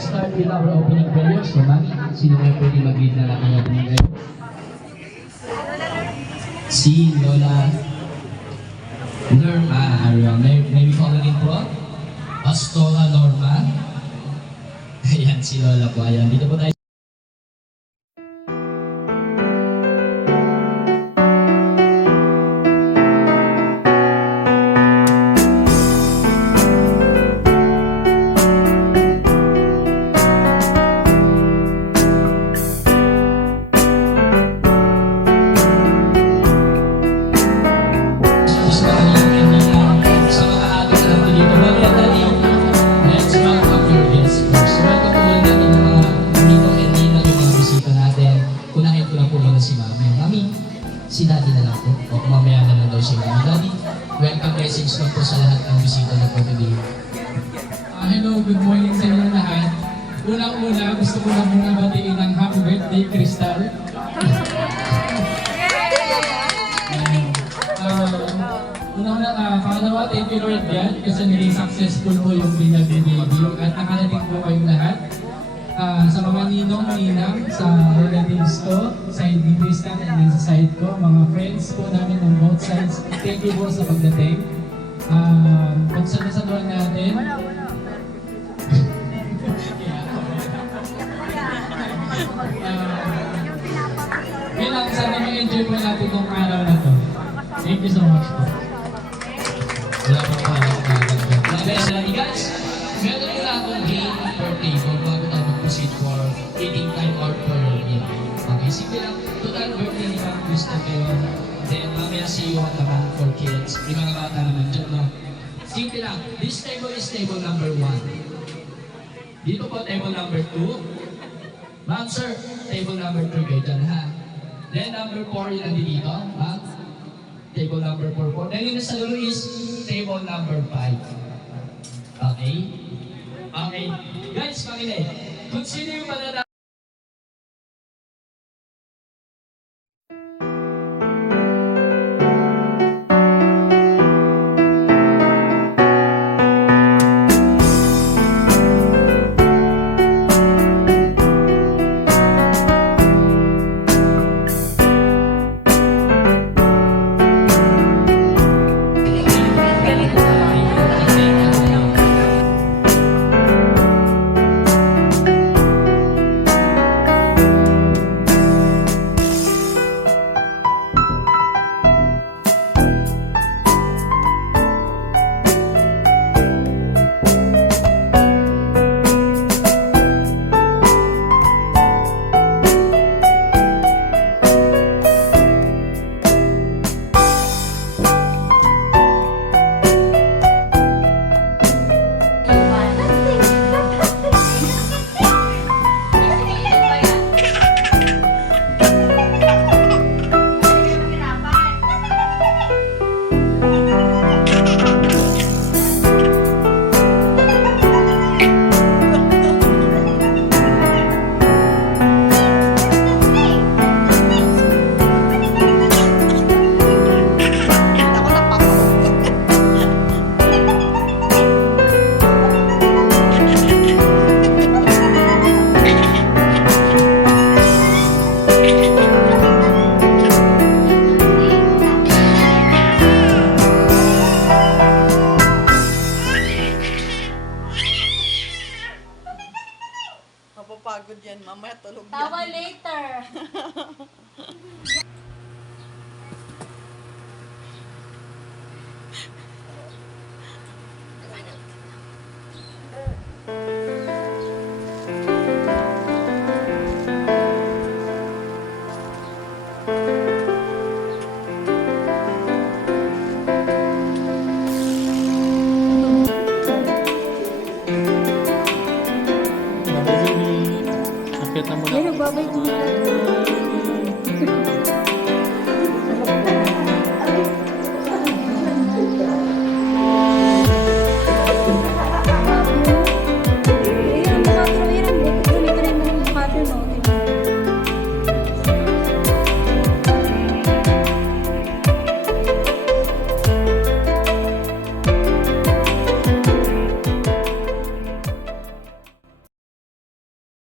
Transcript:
let's start with our opening prayer. So, Mami, sino kayo pwede mag-lead na ating opening prayer? Si Lola Norma. May we call again po? Pastora Norma. Ayan, si Lola po. Ayan, dito po tayo. Si Daddy na lang po. O mamaya na lang daw si Mami. Daddy, welcome blessings lang po sa lahat ng bisita na po today. Hello, good morning sa inyo lahat. Unang-una, gusto ko na muna batiin ng happy birthday, Crystal. Pangalawa, thank you Lord God kasi naging successful po yung pinag-baby at nakarating po kayong lahat. Sa mga ninong-ninang, sa relatives ko, side ni Krista and then sa side ko, mga friends po namin on both sides, thank you po sa pagdating. Pagsasaluhan natin. Bilang sana ma-enjoy po natin itong araw na to. Thank you so much po. Wala po pa ako kagad. Guys, meron nila akong game per table bago tayo mag-proceed for eating time or for meal. Okay, sige lang. Total birthday ni Ma'am Krista kayo. Then mamaya see you at naman for kids. May mga bata naman dyan, no? Sige lang. This table is table number 1. Dito po table number 2. Ma'am sir, table number 3 kayo dyan, ha? Then number 4 yung nandito, ma'am. Table number 4 po. Then yung nasa dulo is table number 5. Okay? Okay. Guys, makinig. Kung sino yung mananalo, Mapapagod yan, mamaya tulog yan. Tawa later. Akit na muna. Ay, nagbabay dito.